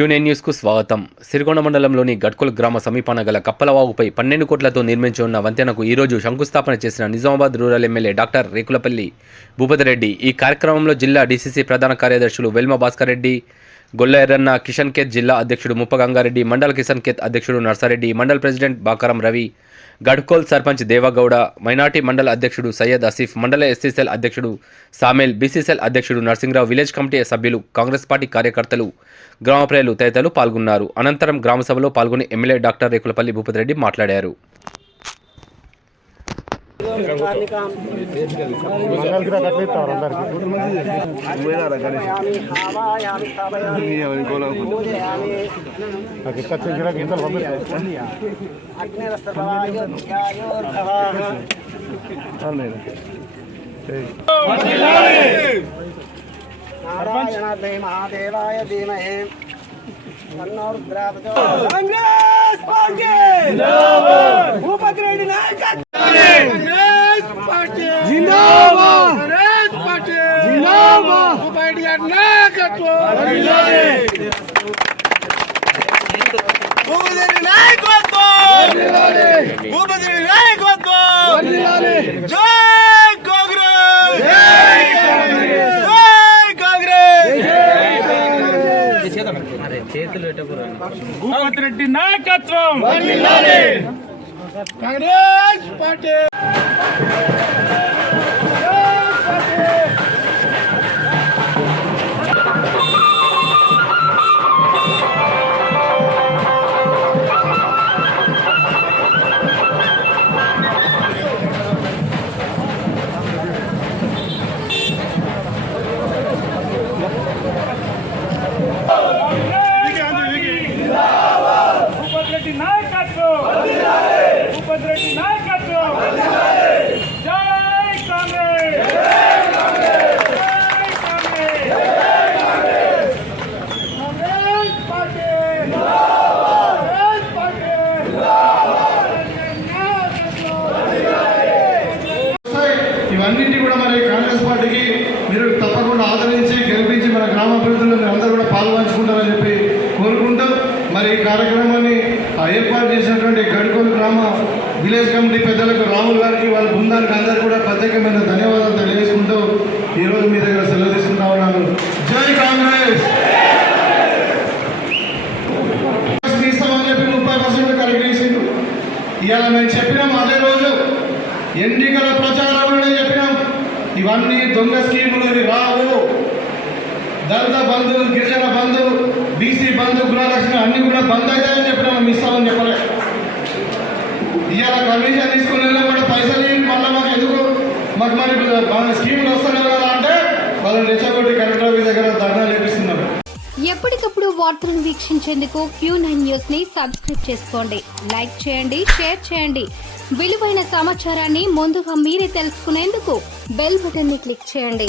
Q9 న్యూస్కు స్వాగతం. సిరికొండ మండలంలోని గట్కోల్ గ్రామ సమీపాన గల కప్పలవాగుపై 12 కోట్లతో నిర్మించి ఉన్న వంతెనకు ఈరోజు శంకుస్థాపన చేసిన Nizamabad rural MLA doctor Rekulapalli Bhupathi Reddy. ఈ కార్యక్రమంలో జిల్లా డీసీసీ ప్రధాన కార్యదర్శులు వెల్మ భాస్కర్ రెడ్డి, గొల్ల ఎర్రన్న, కిషన్ కేత్ జిల్లా అధ్యక్షుడు ముప్పగంగారెడ్డి, మండల కిషన్ కేత్ అధ్యక్షుడు నర్సారెడ్డి, మండల ప్రెసిడెంట్ బాకారం రవి, గడ్కోల్ సర్పంచ్ దేవగౌడ, మైనార్టీ మండల అధ్యక్షుడు సయ్యద్ ఆసిఫ్, మండల ఎస్సీసెల్ అధ్యక్షుడు సామేల్, బీసీసెల్ అధ్యక్షుడు నర్సింగ్రావు, విలేజ్ కమిటీ సభ్యులు, కాంగ్రెస్ పార్టీ కార్యకర్తలు, గ్రామ ప్రజలు తదితరులు పాల్గొన్నారు. అనంతరం గ్రామ సభలో పాల్గొని ఎమ్మెల్యే డాక్టర్ రేకులపల్లి భూపతిరెడ్డి మాట్లాడారు. महादेवाय धीमहि तन्नो रुद्रः भूपतिरेड्डी नायकत्व जिंदाबाद जिंदाबाद भूपतिरेड्डी नायकत्व भूपतिरेड्डी नायकत्व भूपतिरेड्डी नायकत्व जय कांग्रेस భూపతిరెడ్డి నాయకత్వం కాంగ్రెస్ పార్టీ. భూపతిరెడ్డి నాయకత్వం భూపతిరెడ్డి నాయకత్వం జై కాంగ్రెస్ ఇవన్నింటి కూడా మరి కాంగ్రెస్ పార్టీకి మీరు తప్పకుండా ఆదరించి గెలిపించి మన గ్రామ అభివృద్ధిలో మీరు అందరూ కూడా పాల్పంచుకుంటారని చెప్పి కోరుకుంటూ మరి ఈ కార్యక్రమాన్ని ఏర్పాటు చేసినటువంటి గడ్కోల్ గ్రామ విలేజ్ కమిటీ పెద్దలకు, రాములు గారికి, వాళ్ళ బృందానికి అందరూ కూడా ప్రత్యేకమైన ధన్యవాదాలు తెలియజేసుకుంటూ ఈరోజు మీ దగ్గర సెలవు తీసుకుంటా ఉన్నాను. జై కాంగ్రెస్. ఇస్తామని చెప్పి 30% కరెక్ట్ చేసిండు. ఇవాళ మేము చెప్పినాం, అదే రోజు ఎన్నికల ప్రచారంలోనే చెప్పినాం ఇవన్నీ దొంగ స్కీములు, ఇవి రావు, దళిత బంధు, గిరిజన బంధు, బీసీ బంధు, గృహరక్షణ అన్ని కూడా బంద్ అవుతాయని చెప్పినాం. ఇస్తామని చెప్పలే. ఇవాళ కమిషన్ తీసుకుని కూడా పైసలు మళ్ళీ మాకు ఎందుకు, మాకు మరి స్కీములు వస్తున్నాయి కదా అంటే వాళ్ళని రెచ్చగొట్టి కలెక్టర్ ఆఫీస్ దగ్గర ధర్నా చేపిస్తున్నారు. ఎప్పటికప్పుడు వార్తలను వీక్షించేందుకు Q9 న్యూస్ ని సబ్స్క్రైబ్ చేసుకోండి, లైక్ చేయండి, షేర్ చేయండి. విలువైన సమాచారాన్ని ముందుగా మీరే తెలుసుకునేందుకు బెల్ బటన్ ని క్లిక్ చేయండి.